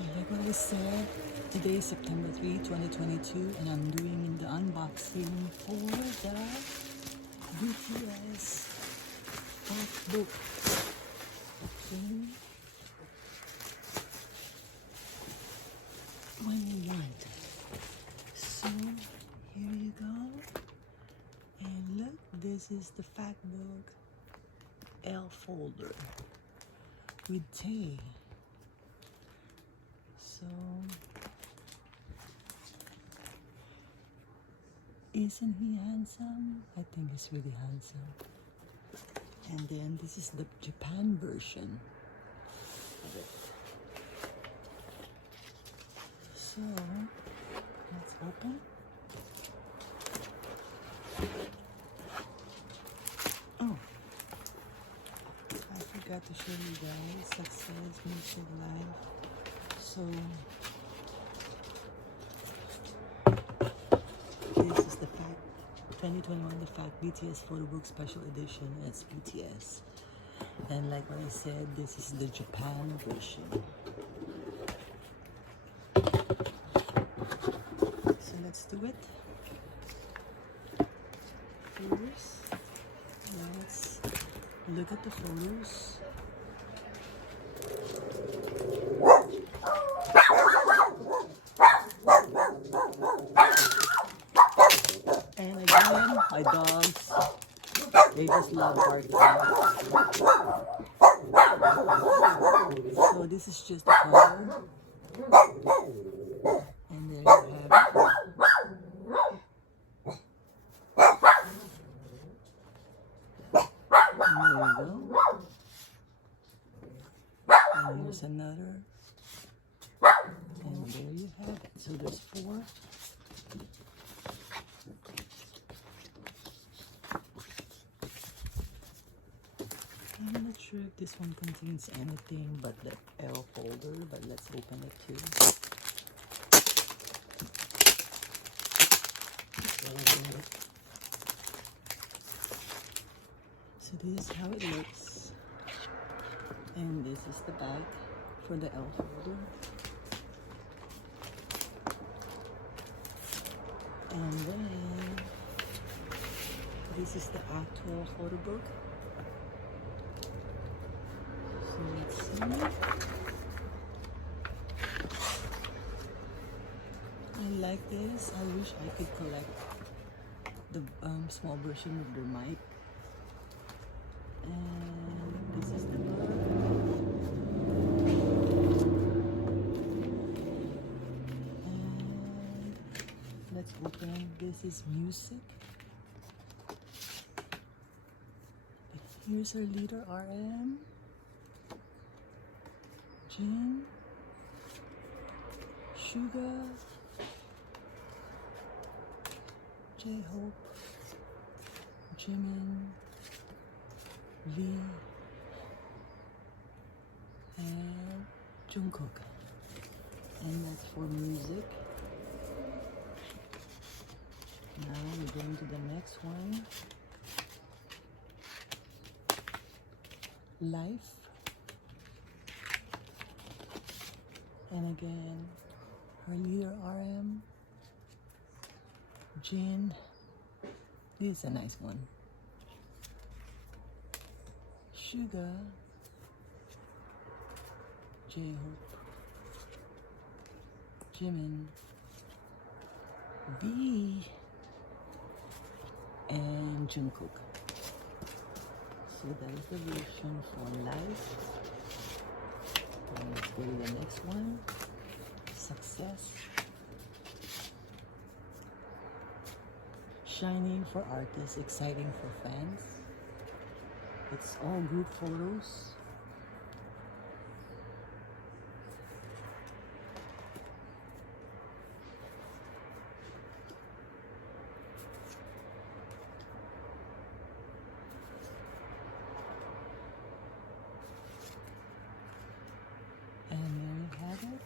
Okay, like what I said, today is September 3, 2022, and I'm doing the unboxing for the BTS FACT book. Okay. 21. So, here you go. And look, this is the fact book L folder with Tay. So, isn't he handsome? I think he's really handsome. And then this is the Japan version of it. So, let's open. Oh, I forgot to show you guys. Success makes it life. So, this is the fact 2021 The Fact BTS Photo Book Special Edition. It's BTS. And like what I said, this is the Japan version. So let's do it. First, let's look at the photos. And again, my dogs, they just love barking. So this is just the cover. And there you have it. And there you go. And here's another. And there you have it. So there's 4. I'm not sure if this one contains anything but the L folder, but let's open it too. So this is how it looks. And this is the back for the L folder. And then this is the actual photo book. So let's see. I like this. I wish I could collect the small version of the mic. And this is the book. And let's open. This is music. Here's our leader, RM, Jin, Suga, J-Hope, Jimin, V, and Jungkook. And that's for music. Now we're going to the next one. Life. And again, her leader RM, Jin. This is a nice one. Suga, J-Hope, Jimin, V, and Jungkook. So that is the version for Life. And let's go to the next one. Success. Shining for artists, exciting for fans. It's all group photos.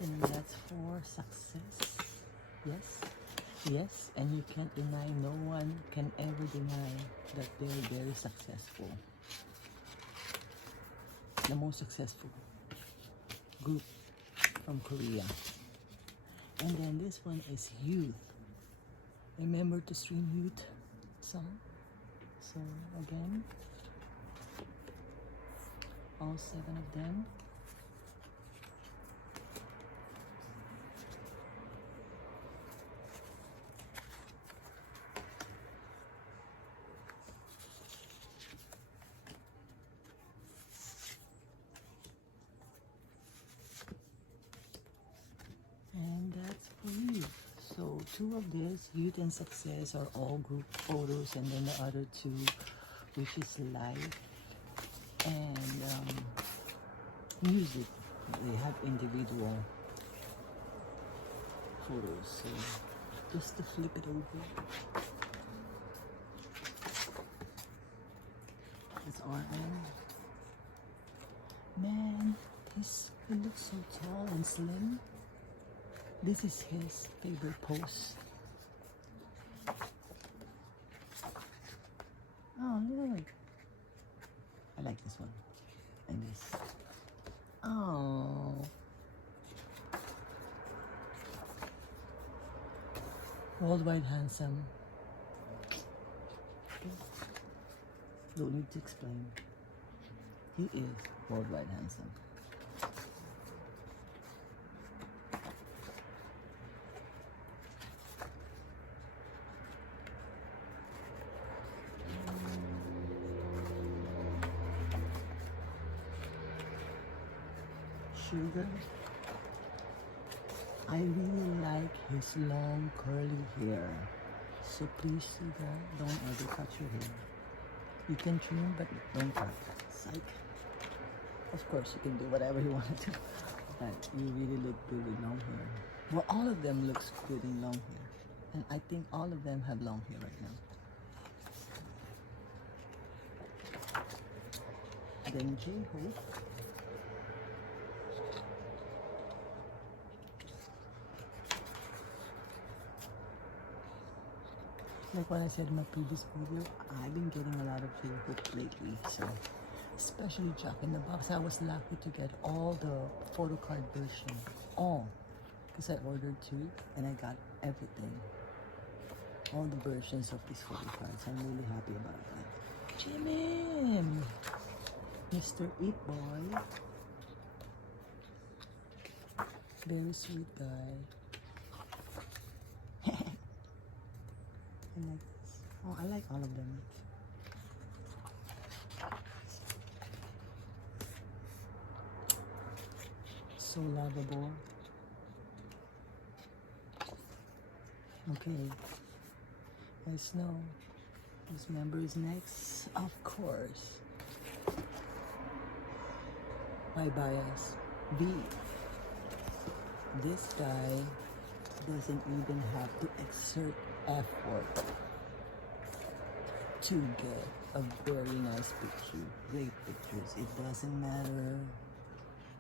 And that's for success. Yes, yes, and you can't deny, no one can ever deny that they're very successful. The most successful group from Korea. And then this one is Youth. Remember to stream Youth song. So again, all 7 of them. And that's for you. So 2 of this, Youth and Success, are all group photos, and then the other 2, which is Life and Music, they have individual photos. So just to flip it over, it's RM. Man, he looks so tall and slim. This is his favorite pose. Oh, look. I like this one. And this. Oh. Worldwide handsome. Don't need to explain. He is worldwide handsome. Sugar. I really like his long curly hair. So please, Sugar, don't ever cut your hair. You can trim, but don't cut. Psych. Of course, you can do whatever you want to do. But you really look good with long hair. Well, all of them looks good in long hair. And I think all of them have long hair right now. Then J-Hope. Like what I said in my previous video, I've been getting a lot of J-Hope lately, so especially Jack in the Box. I was lucky to get all the photo card version, all, because I ordered 2 and I got everything, all the versions of these photo cards. I'm really happy about that. Jimin, Mr. Eat Boy, very sweet guy. I like this. Oh, I like all of them. So lovable. Okay. Guys know this member is next. Of course. My bias. V. This guy doesn't even have to exert effort to get a very nice picture. Great pictures. It doesn't matter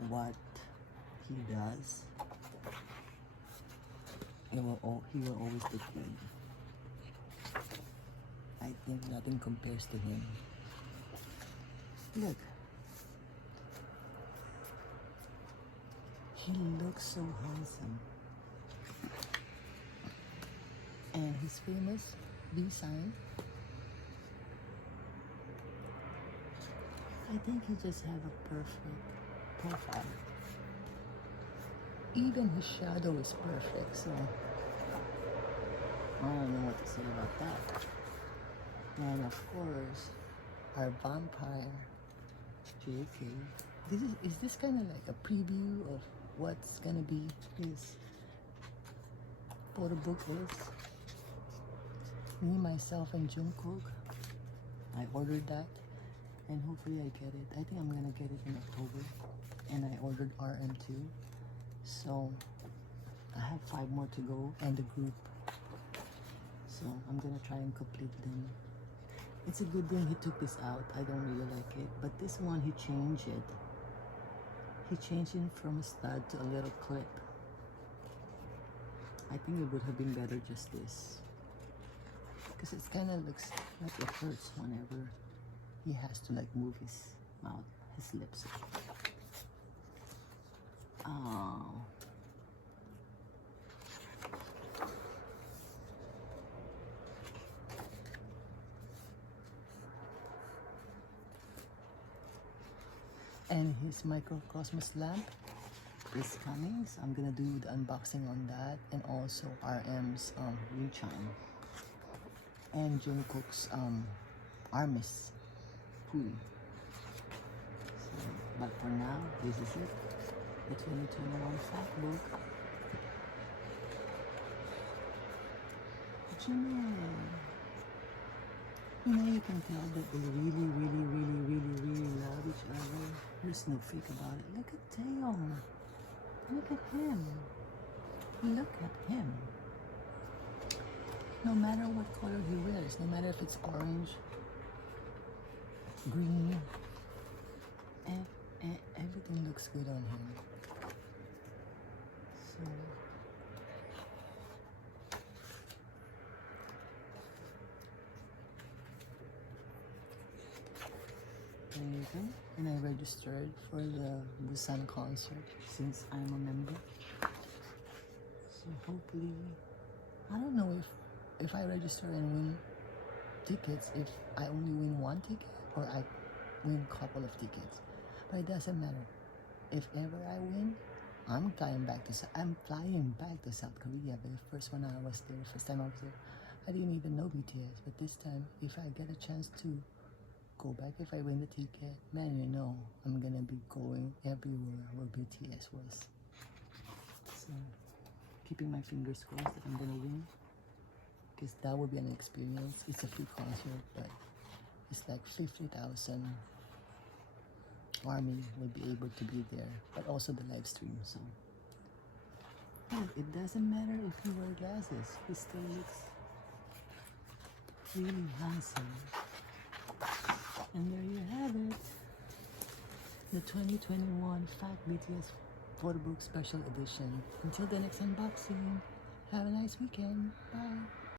what he does. He will always look good. I think nothing compares to him. Look. He looks so handsome. And his famous V sign. I think he just have a perfect profile. Even his shadow is perfect, so I don't know what to say about that. And of course, our vampire, JK. Is this kind of like a preview of what's gonna be his photo book is? Me, myself, and Jungkook. I ordered that, and hopefully I get it. I think I'm gonna get it in October, and I ordered RM2. So I have 5 more to go, and the group. So I'm gonna try and complete them. It's a good thing he took this out. I don't really like it, but this one he changed it. He changed it from a stud to a little clip. I think it would have been better just this, because it kind of looks like it hurts whenever he has to like move his mouth, his lips. Oh, And his microcosmos lamp is coming, so I'm gonna do the unboxing on that, and also RM's wind chime and Jungkook's Armis hoodie. So, but for now, this is it. The 2021 fact book. But you know, you can tell that they really love each other. There's no fake about it. Look at Taeyong. Look at him. Look at him. No matter what color he wears, no matter if it's orange, green, everything looks good on him. So, there you go. And I registered for the Busan concert since I'm a member. So hopefully, I don't know if I register and win tickets, if I only win one ticket or I win a couple of tickets. But it doesn't matter. If ever I win, I'm flying back to South Korea. But the first time I was there, I didn't even know BTS. But this time, if I get a chance to go back, if I win the ticket, man, you know, I'm gonna be going everywhere where BTS was. So, keeping my fingers crossed that I'm gonna win, because that would be an experience. It's a free concert, but it's like 50,000 army would be able to be there, but also the live stream. So, but it doesn't matter if he wears glasses, he still looks really handsome. And there you have it, the 2021 Fact BTS Photo Book Special Edition. Until the next unboxing, have a nice weekend. Bye.